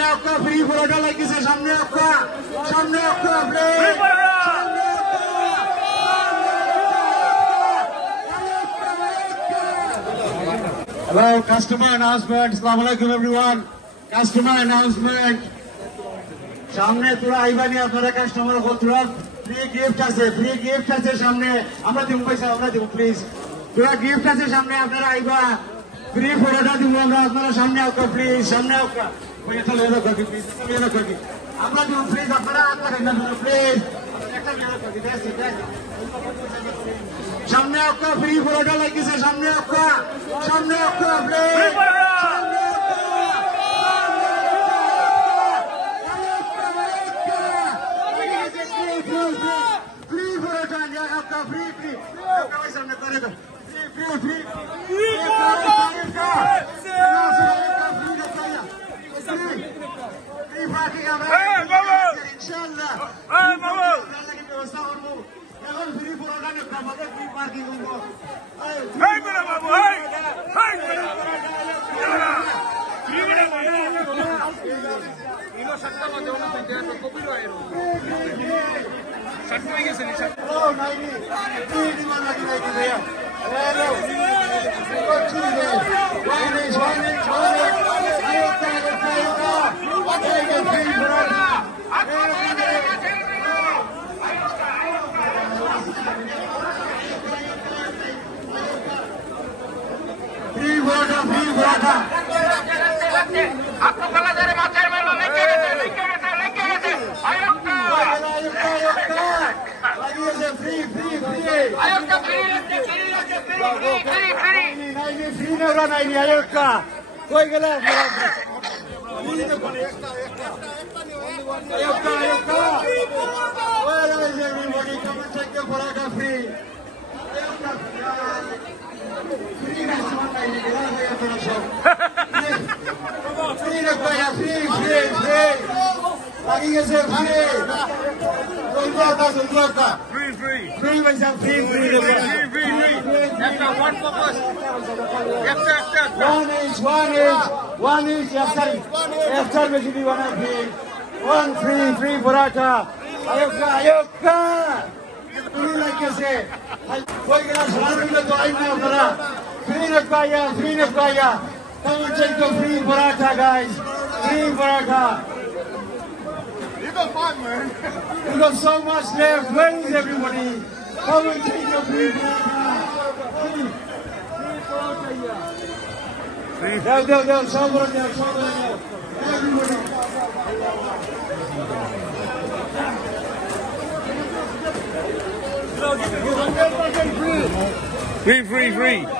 সামনে আপনার ফ্রি পরোটা লাগিয়েছে, সামনে আপনার Hello, customer announcement. Assalamu alaikum everyone. Customer announcement. সামনে তোরা আইবানি আপনারা কাস্টমার তোরা ফ্রি গিফট আছে সামনে আমরা দিব পয়সা আমরা দিব প্লিজ তোরা গিফট আছে সামনে আপনারা আইবা ফ্রি পরোটা দিব আমরা আপনারা সামনে আও প্লিজ সামনে আও পয়সা লে দাও প্লিজ আমরা দিব প্লিজ আপনারা আপনারা প্লিজ একটা মেলা করি দেন সামনে আও ফ্রি পরোটা লাগিয়েছে সামনে আও প্লিজ कोई गला One is after basically one free paratha. Ayuka. Like I say, कोई गला सलामी का तो आई ना अपना free रखवाया. Come and take the free paratha, guys. Free paratha. You got fun, man. You got so much left. Where is everybody? Come and take the free paratha. Down, shoulder down. Everybody. Free.